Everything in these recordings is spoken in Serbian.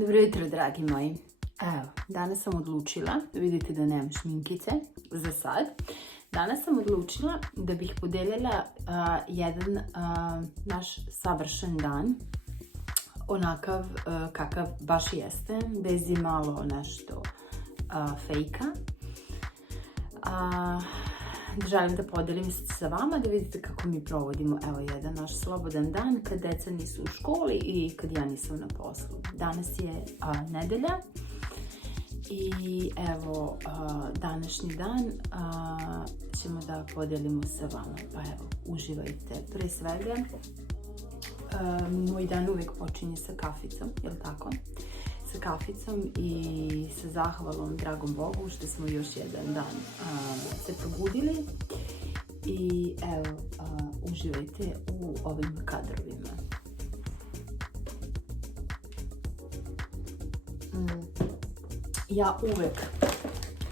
Dobro jutro, dragi moji. Evo, danas sam odlučila, vidite da nemam šminkice za sad. Danas sam odlučila da bih podelila jedan naš savršen dan, onakav kakav baš jeste, bez imalo nešto fejka. Želim da podelim sa vama, da vidite kako mi provodimo jedan naš slobodan dan kad deca nisu u školi i kad ja nisam na poslu. Danas je nedelja i evo današnji dan ćemo da podelimo sa vama, pa evo uživajte. Pre svega moj dan uvijek počinje sa kaficom, jel tako? Sa kaficom i sa zahvalom dragom Bogu što smo još jedan dan se probudili i evo uživajte u ovim kadrovima. Ja uvek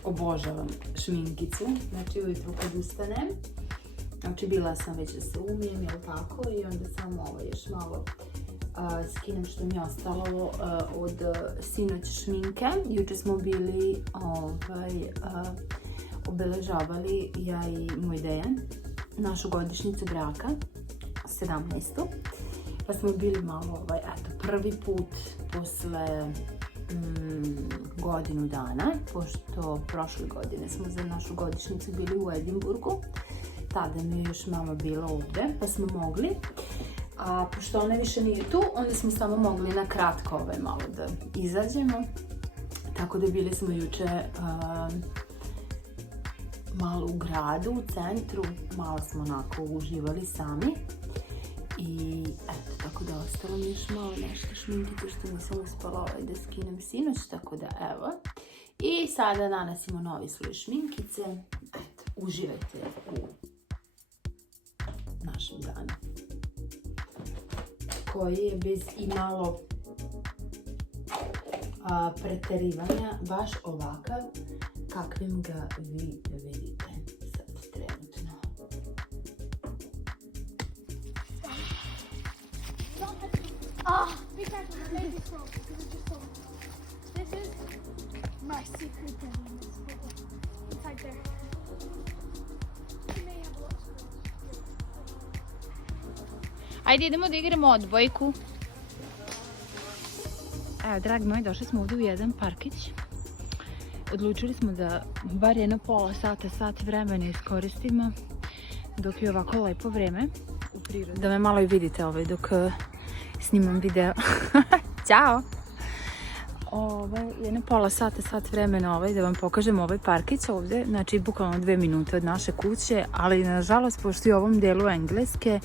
obožavam šminkicu, znači ujutru kad ustanem, znači bila sam već da se umijem, jel tako, i onda samo ovo još malo skinem što mi je ostalo od sinoć šminke. Juče smo bili obeležavali ja i moj Dejan našu godišnjicu braka, 17. Pa smo bili malo, prvi put posle godinu dana, pošto prošle godine smo za našu godišnjicu bili u Edinburgu. Tada mi je još mama bila ovde, pa smo mogli. A pošto ona više nije tu, onda smo samo mogli na kratko malo da izađemo. Tako da bili smo juče malo u gradu, u centru, malo smo onako uživali sami. I eto, tako da ostalo mi još malo nešto šminkice što nisam uspala da skinem sinoć, tako da evo. I sada nanosimo novi sloj šminkice. Eto, uživajte u našem danu, koji je bez imalo preterivanja baš ovakav kakvim ga vi vidite sad trenutno. Be careful, the lady's phone. This is my secret room. Inside there. You may have lots of Ajde, idemo da igramo odbojku. Evo, dragi moji, došli smo ovdje u jedan parkić. Odlučili smo da bar jedno pola sata, sat vremena iskoristimo dok je ovako lepo vreme u prirodi. Da me malo i vidite dok snimam video. Ćao! Jedno pola sata, sat vremena da vam pokažem ovaj parkić ovdje. Znači, bukvalno 2 minute od naše kuće, ali nažalost, pošto je u ovom delu Engleske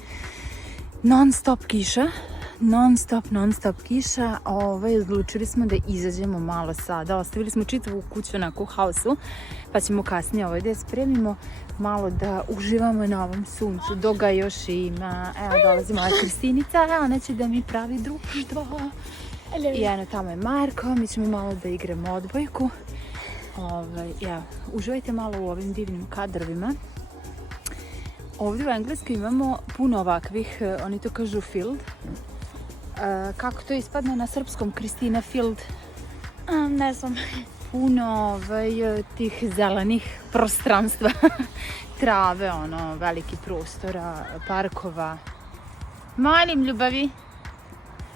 non stop kiša, non stop kiša, odlučili smo da izađemo malo sada. Ostavili smo čitavu kuću onako u hausu, pa ćemo kasnije da spremimo malo da uživamo na ovom suncu, dok ga još ima. Evo, dolazi moja Kristinica, ona će da mi pravi društvo. I eno, tamo je Marko, mi ćemo malo da igramo odbojku. Uživajte malo u ovim divnim kadrovima. Ovdje u Engleskoj imamo puno ovakvih, oni to kažu field. Kako to ispadne na srpskom, Kristina, field? ne znam. Puno tih zelenih prostranstva, trave, veliki prostora, parkova. Molim, ljubavi.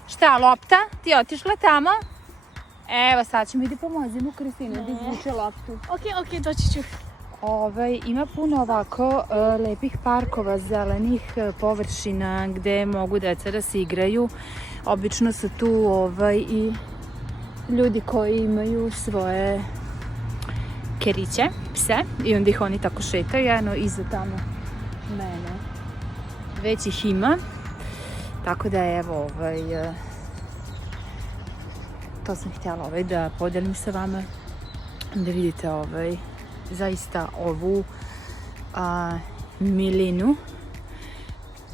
Šta, lopta? Ti otišla tamo? Evo, sad ćemo ide pomozimo Kristinu da izvuče loptu. Ok, doći ću. Ima puno ovako lepih parkova, zelenih površina gde mogu deca da se igraju. Obično su tu i ljudi koji imaju svoje keriće, pse, i onda ih oni tako šetaju, iza tamo mene. Već ih ima, tako da evo, to sam htjela da podelim sa vama, da vidite zaista ovu milinu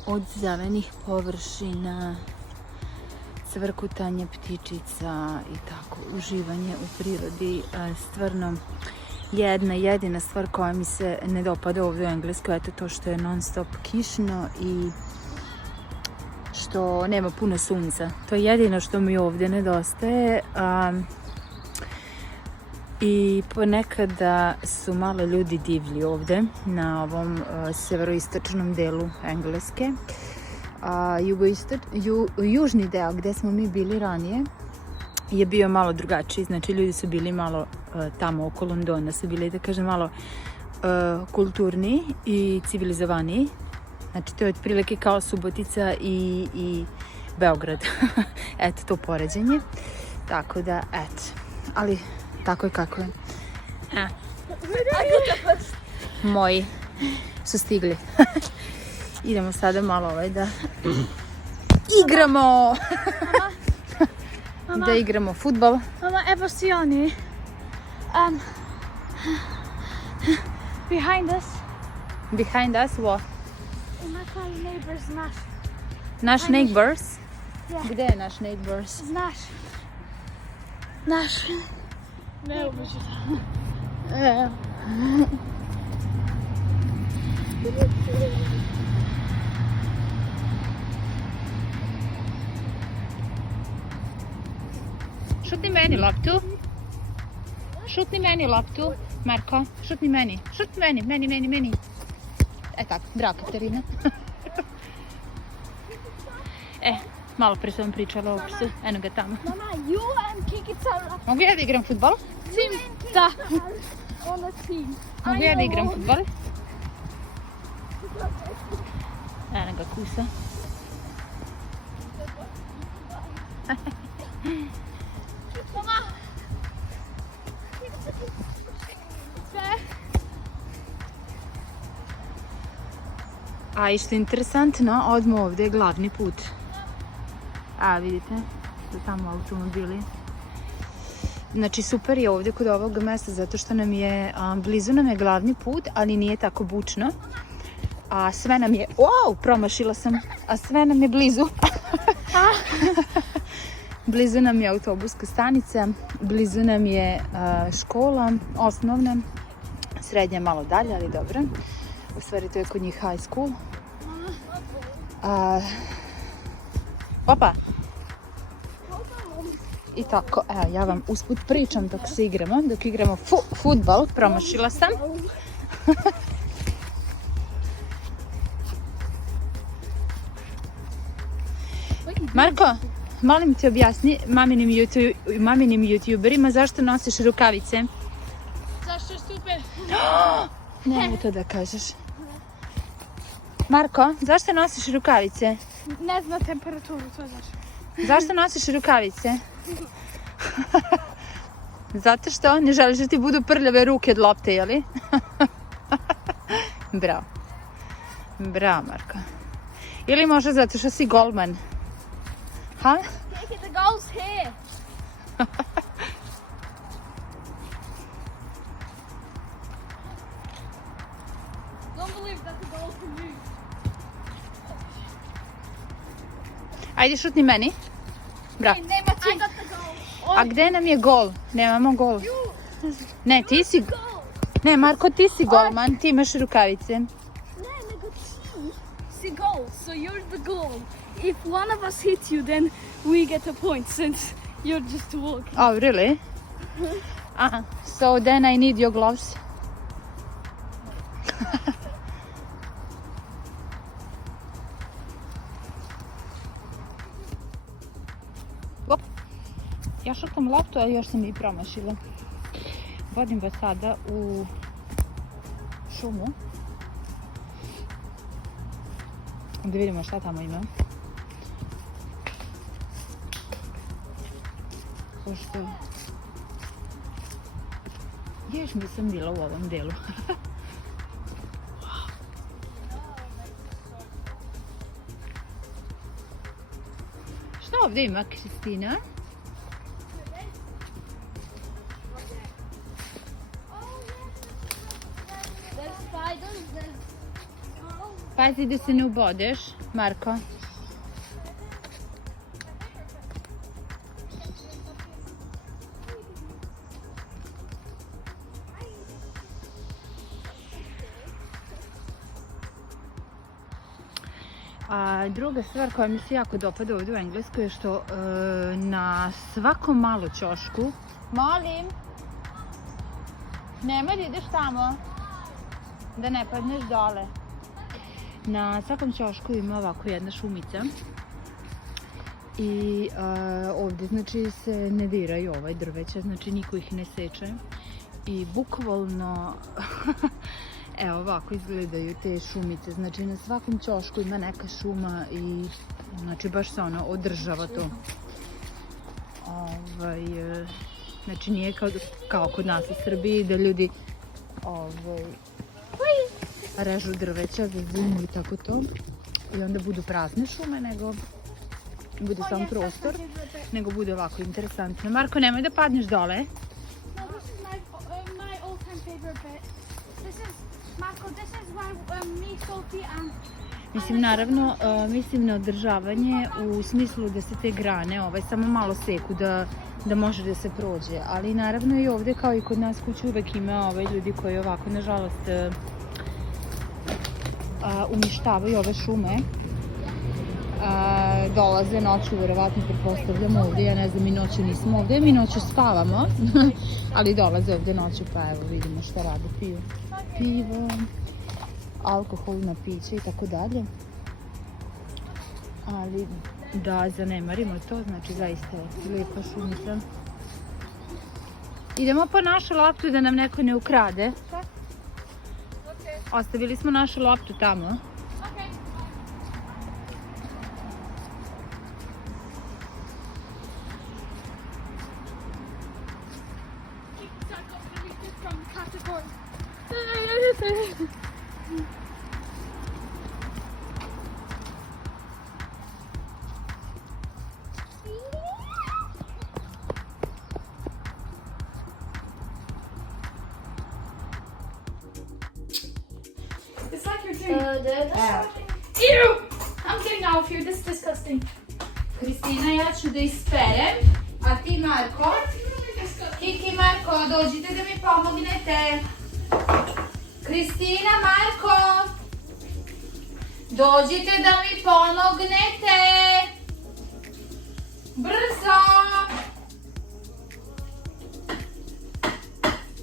od zelenih površina, cvrkutanje ptičica i tako, uživanje u prirodi. Stvarno, jedna jedina stvar koja mi se ne dopada ovdje u Engleskoj, eto to što je non stop kišno i što nema puno sunca. To je jedino što mi ovdje nedostaje. I ponekada su malo ljudi divlji ovdje na ovom severoistočnom delu Engleske. Južni deo gdje smo mi bili ranije je bio malo drugačiji, znači ljudi su bili malo tamo oko Londona, su bili da kažem malo kulturniji i civilizovaniji. Znači to je otprilike kao Subotica i Beograd. Eto to poređenje. Tako da, eto. Ali tako je kako je. Moji su stigli. Idemo sada malo da igramo. Da igramo fudbal. Mama, evo si oni. Behind us. Behind us, what? Imate li neighbors naš? Naš neighbors? Yeah. Gdje je naš neighbors? Znaš. Naš. Ne ubiđu. Šutni meni loptu. Šutni meni loptu. Marko, šutni meni. Šutni meni. E tako, bravo Katarina. Malo pre sam pričala o psu. Eno ga tamo. Mama, you and Kikica. Mogu ja da igram fudbal? Team. Da. On a team. Mogu ja da igram fudbal? Eno ga kusa. Mama. A i što je interesantno, odmah ovdje je glavni put. A vidite, su tamo automobili. Znači super je ovdje kod ovog mjesta zato što nam je, blizu nam je glavni put, ali nije tako bučno. A sve nam je, promašila sam, a sve nam je blizu. Blizu nam je autobuska stanica, blizu nam je škola, osnovna, srednja malo dalje, ali dobro. U stvari to je kod njih high school. Opa! I tako, evo, ja vam usput pričam dok igramo fudbal, promašila sam. Marko, molim te objasni maminim youtuberima zašto nosiš rukavice. Zašto je super? Nemoj to da kažeš. Marko, zašto nosiš rukavice? Ne zna temperaturu, to znaš. Zašto nosiš rukavice? Zato što ne želiš da ti budu prljave ruke od lopte, jeli? Bravo. Bravo, Marko. Ili možda zato što si golman? Ha? Kijk, the goal's here. Don't believe that the goal can move. Ajde, šutni meni. Bravo. Nema ti. I got the goal. A gde nam je gol? Nemamo gol. Ne, ti si... Ne, Marko, ti si golman, ti imaš rukavice. Ne, nego ti si goal, so you're the goal. If one of us hits you, then we get a point, since you're just walking. Oh, really? So then I need your gloves. Op. Ja šutam loptu, a još sam i promašila. Vodim vas sada u šumu. Da vidimo šta tamo ima. Pošto još nisam bila u ovom delu. Šta ovdje ima, Kristina? Pazi da se ne ubodeš, Marko. A druga stvar koja mi se jako dopada ovdje u Engleskoj je što na svakom malo ćošku, molim, nemoj da ideš tamo, da ne padneš dole. Na svakom ćošku ima ovako jedna šumica i ovdje znači se ne diraju drveća, znači niko ih ne seče i bukvalno evo ovako izgledaju te šumice, znači na svakom ćošku ima neka šuma i znači baš se ono održava to. Znači nije kao kod nas u Srbiji da ljudi režu drveća za zimu i tako to i onda budu prazne šume, nego bude sam prostor, nego bude ovako interesantno. Marko, nemoj da padneš dole. No, this is my all-time favorite bit. Marco, this is where me, Sophie and... Mislim, naravno, mislim na održavanje u smislu da se te grane samo malo seku, da može da se prođe. Ali naravno i ovdje, kao i kod nas kući, uvek ima ljudi koji ovako, nažalost, uništavaju ove šume. Dolaze noću, verovatno pretpostavljamo ovdje, ja ne znam, mi noću nismo ovdje, mi noću spavamo, ali dolaze ovdje noću pa evo vidimo šta rade, piju pivo, alkoholna pića i tako dalje. Ali da zanemarimo to, znači zaista je lijepa šumica. Idemo po našu loptu da nam neko ne ukrade. Ostavili smo našu loptu tamo. It's like you're doing... Ew! I'm getting out of here, this is disgusting. Kristina, ja ću da isperem, a ti Marko, Kiki, Marko, dođite da mi pomognete. Kristina, Marko, dođite da mi pomognete. Brzo!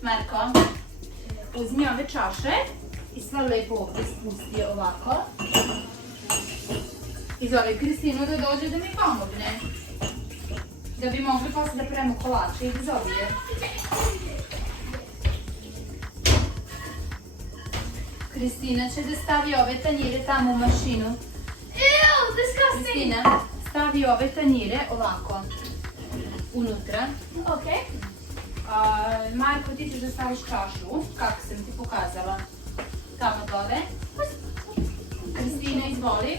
Marko, uzmi ove čaše i sve lepo ovdje spusti ovako. I zove Kristinu da dođe da mi pomogne. Da bi mogli posle da pravimo kolače i da zove je. Kristina će da stavi ove tanjire tamo u mašinu. Ew, disgusting! Kristina, stavi ove tanjire ovako. Unutra. Okay. Marko, ti ćeš da staviš čašu, kako sam ti pokazala. Tamo dole. Kristina, izvoli.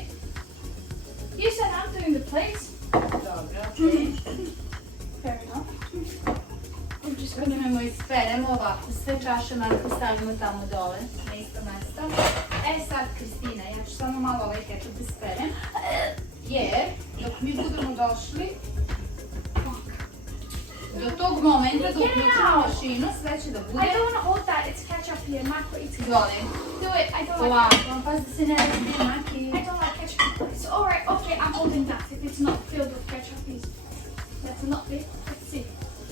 You said I'm doing the plates. Dobro, okej. Fair enough. I'm just gonna... Uzmemo i speremo ovako, sve čaše Marko stavimo tamo dole, na isto mesto. Sad, Kristina, ja ću samo malo ovaj kečup da sperem, jer dok mi budemo došli do tog momenta da uključimo mašinu, sve će da bude... I don't want to hold that, it's ketchup here. Marco eats it. Izvoli. Do it, I don't like Ovako, pa da se ne razbije maki. I don't like ketchup. It's alright, okay, I'm holding that. If it's not filled with ketchup, please. That's not it. Let's see.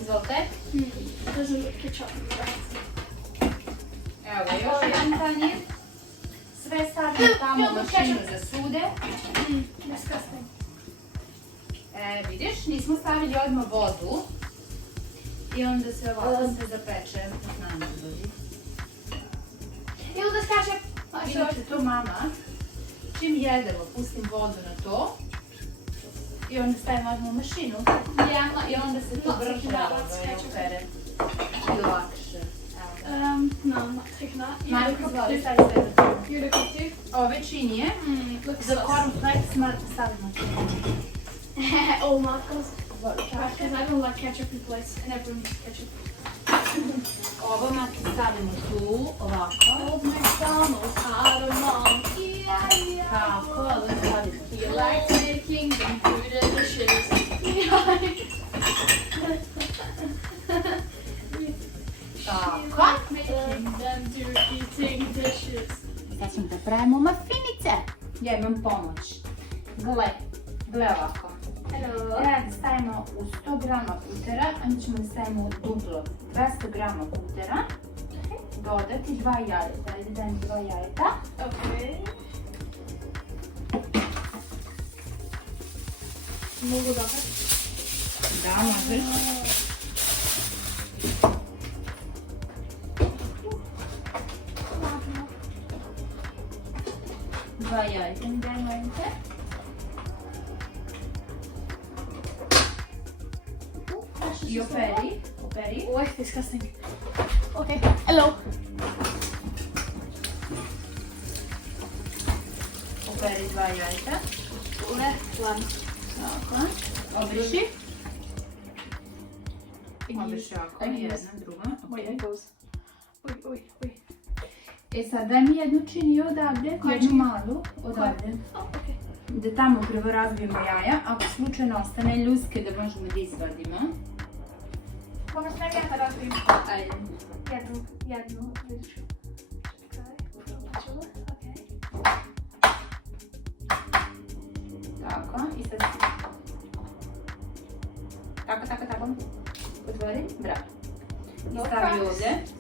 Izvolite. It doesn't look ketchup right. Evo ga, još jedan tanjir. Sve stavimo tamo u mašinu za sude. Disgusting. Vidiš, nismo stavili odmah vodu. I onda se ovako sve zapeče. Znam da dođi. Ew, this ketchup. Inače to mama, čim jedemo, pustim vodu na to i onda stavimo odmah u mašinu i onda se to brže opere i lakše. No, I'm not taking that. Marko, izvoli, stavi sve na to. You're the cook too? Ove činije za cornflakes Marko stavimo to. Oh, Marco's. Because I don't like ketchup in place, and everyone eats ketchup. Ovo Marko stavimo tu, ovako. Old McDonald's had a mom. Yeah. Tako, ovo stavimo tu. You like making them food delicious. Tako. Making them do eating dishes. Sad ćemo da pravimo mafinice. Ja imam pomoć. Gle ovako. Hello. Teraz stavimo u 100 grama putera, a mi ćemo da stavimo duplo 200 grama putera, dodati 2 jajeta. Ajde dajem 2 jajeta. Okay. Mogu dodati? Da, možeš. Ladno. 2 jajeta mi dajemo jajete. I operi. Oh, echt disgusting. Okay, hello. Operi 2 jajeta. Ladno. Tako. Obriši. Obriši ovako, jedna, druga. Wait, it goes. Uj. E sad daj mi jednu čini odavde, Koju jednu čini? malu odavde. Oh, okay. Da tamo prvo razbijemo jaja, ako slučajno ostane ljuske da možemo da izvadimo. Možda sam ja da razbijem. Ajde. Jednu, vidiš. Čekaj, okej. Tako, i sad... Tako. Otvori, bravo. I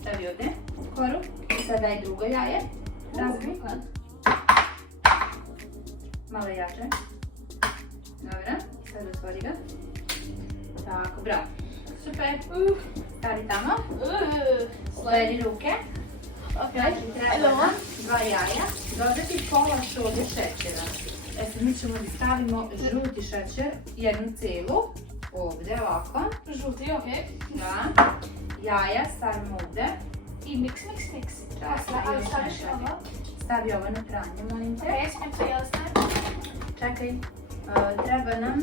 stavi ovdje koru. I sad daj drugo jaje. Razbi. Malo jače. Dobro, i sad otvori ga. Tako, bravo. Super. Stavi tamo. Sledi ruke. Znači treba nam 2 jaja. Dodati pola šolje šećera. E sad mi ćemo da stavimo žuti šećer, jednu celu. Ovdje ovako. Žuti, okej. Da. Jaja stavimo ovdje. I mix. Da, Ali staviš ovo? Stavi ovo na pranje, molim te. Okej, smijem to jeli stavim? Čekaj, treba nam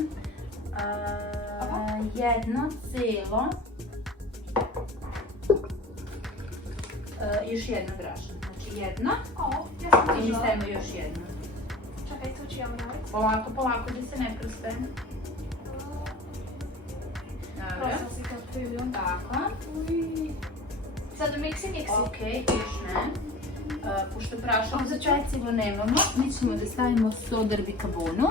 jedno celo, još jedna brašna. Znači jedna Ja sam i mi držala. stavimo još jednu. Čekaj, tu ću ja uraditi. Polako da se ne prospe. Dobro, Prosim si to prilijon. tako. Sad mixi. Ok, još ne. Pošto prašak za pecivo nemamo, mi ćemo da stavimo sodar bikarbonu.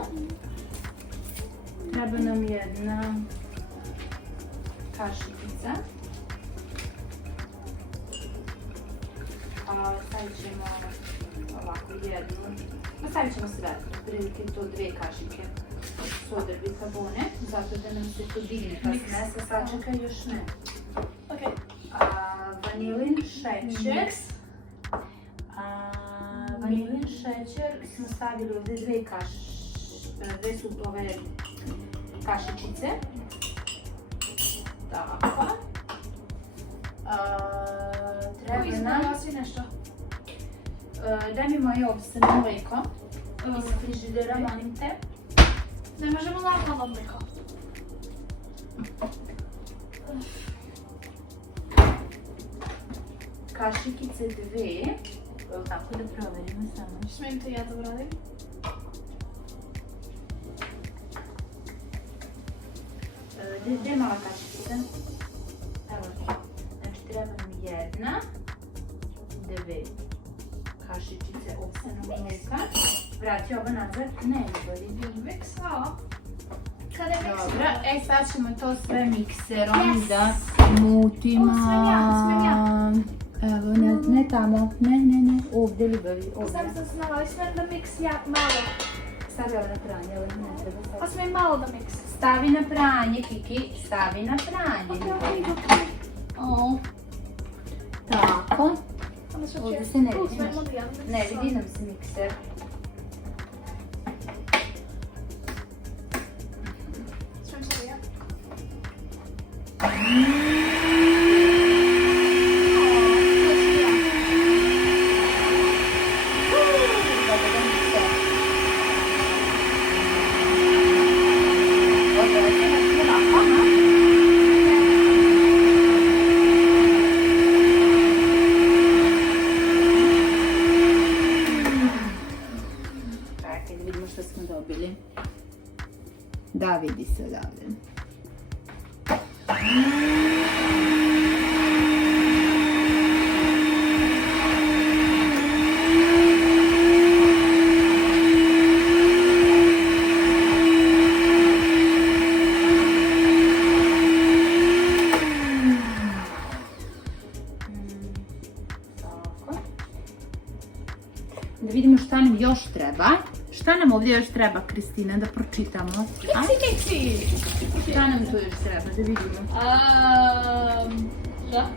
Treba nam jedna kašikica. Stavit ćemo ovako jednu. Stavit ćemo sve, prilike to 2 kašike sodar bikarbone, zato da nam se to digne pa smesa, sačekaj još ne. Okej. Vanilin šećer. Vanilin šećer smo stavili ovdje 2 su ove kašičice. Tako. Treba nam... Svi nešto. Daj mi moje ovseno mlijeko iz frižidera, molim te. Ne možemo normalno mlijeko. Kašikice 2. Tako da proverimo samo. Smijem to ja da uradim? Gdje je mala kašikica? Evo, znači treba nam jedna, 2 kašičice ovsenog mlijeka. Vrati ovo nazad. Ne, ljubavi. Miksa. Kada je miksa? Dobro, sad ćemo to sve mikserom da mutimo. O, smijem ja. Evo, ne tamo. Ne. Ovdje, ljubavi, ovdje. Sam znala, ali smijem da mix ja malo. Stavi ovo na pranje, ovo ne treba sad. Pa smijem malo da mix. Stavi na pranje, Kiki, stavi na pranje. Okej. O, tako. Onda ću Ovdje se ne vidi. Uzmemo da ja mix. Ne vidi nam se mikser. Smijem se da ja. Čekaj da vidimo što smo dobili. Da, vidi se odavde. još treba? Šta nam ovdje još treba, Kristina, da pročitamo? Mixi! Šta nam tu još treba, da vidimo?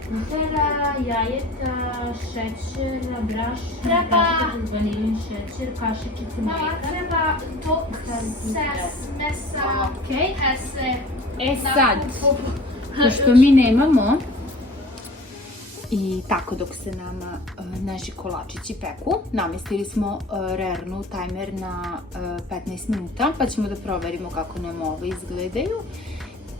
Buttera, jajeta, šećera, brašna, Treba. vanilin šećer, kašičica Mama, mlijeka. treba to mesa Okej. hese E sad, pošto mi nemamo, i tako dok se nama naši kolačići peku, namestili smo rernu tajmer na 15 minuta, pa ćemo da proverimo kako nam ove izgledaju.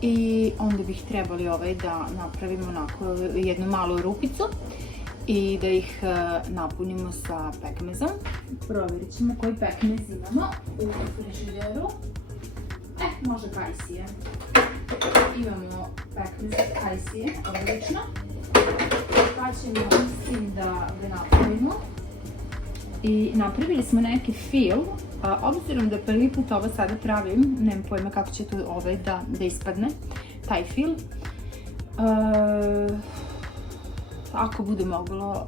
I onda bih trebali da napravimo onako jednu malu rupicu i da ih napunimo sa pekmezom. Provjerit ćemo koji pekmez imamo u frižideru. Može kajsije. Imamo pekmez kajsije, odlično. Pa ćemo mislim da ga napravimo. I napravili smo neki fil. Obzirom da prvi put ovo sada pravim, nemam pojma kako će to da ispadne, taj fil. Ako bude moglo,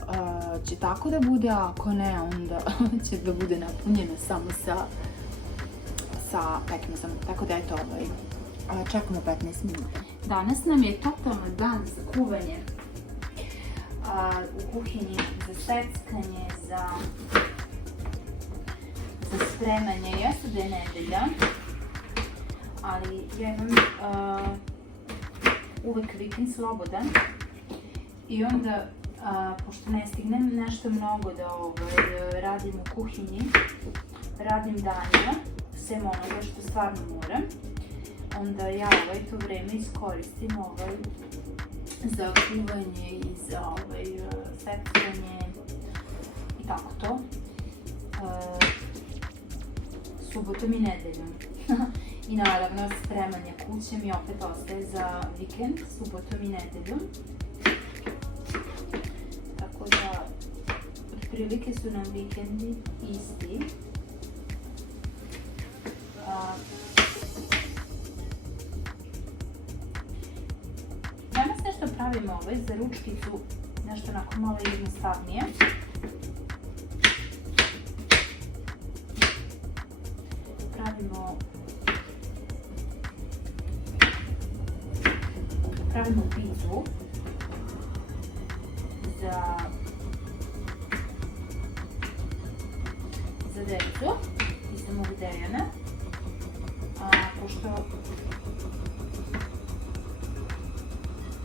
će tako da bude, a ako ne, onda će da bude napunjeno samo sa pekmezom. Tako da eto, čekamo 15 minuta. Danas nam je totalno dan za kuvanje. U kuhinji, za seckanje, za spremanje. Jeste da je nedelja, ali ja imam uvek vikend slobodan i onda, pošto ne stignem nešto mnogo da radim u kuhinji, radim danima, sem onoga što stvarno moram, onda ja to vreme iskoristim za kuvanje i za seckanje i tako to. Subotom i nedeljom. I naravno spremanje kuće mi opet ostaje za vikend, subotom i nedeljom. Tako da, otprilike su nam vikendi isti. Danas nešto pravimo za ručkicu, nešto onako malo jednostavnije. Pravimo pizu za decu i za mog Dejana.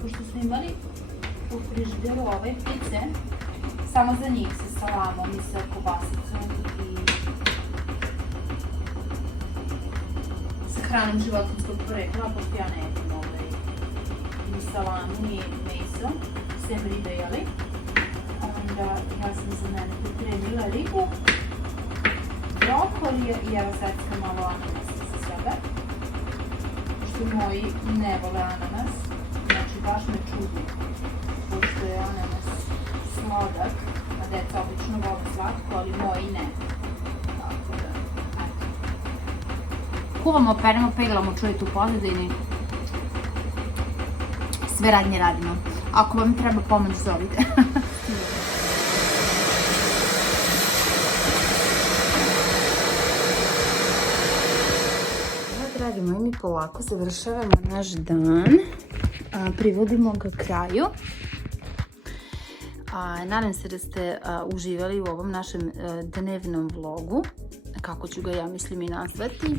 Pošto smo imali u frižideru ove pice, samo za njih sa salamom i sa kobasicom i sa hranom životinjskog porekla, pošto ja ne jedem ni salamu, ni meso, sem ribe, jeli? Onda ja sam za mene pripremila ribu, brokoli i evo secka malo ananasa za sebe. Pošto moji ne vole ananas, znači baš me čudi, pošto je ananas sladak, a deca obično vole slatko, ali moji ne. Tako da, eto. Kuvamo, peremo, peglamo, čujete u pozadini. Sve radnje radimo. Ako vam treba pomoć, zovite. Dragi moji, mi polako završavamo naš dan. Privodimo ga kraju. Nadam se da ste uživali u ovom našem dnevnom vlogu, kako ću ga ja mislim i nazvati.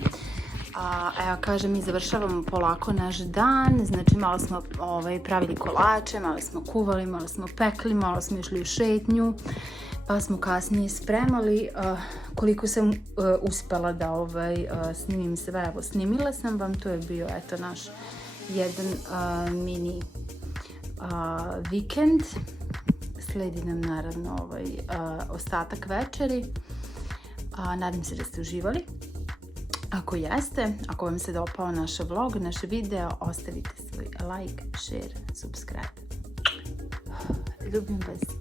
Evo kažem, mi završavamo polako naš dan, znači malo smo pravili kolače, malo smo kuvali, malo smo pekli, malo smo išli u šetnju, pa smo kasnije spremali. Koliko sam uspela da snimim sve, evo snimila sam vam, to je bio eto naš jedan mini vikend. Sledi nam naravno ostatak večeri. Nadam se da ste uživali. Ako jeste, ako vam se dopao naš vlog, naš video, ostavite svoj like, share, subscribe. Ljubim vas.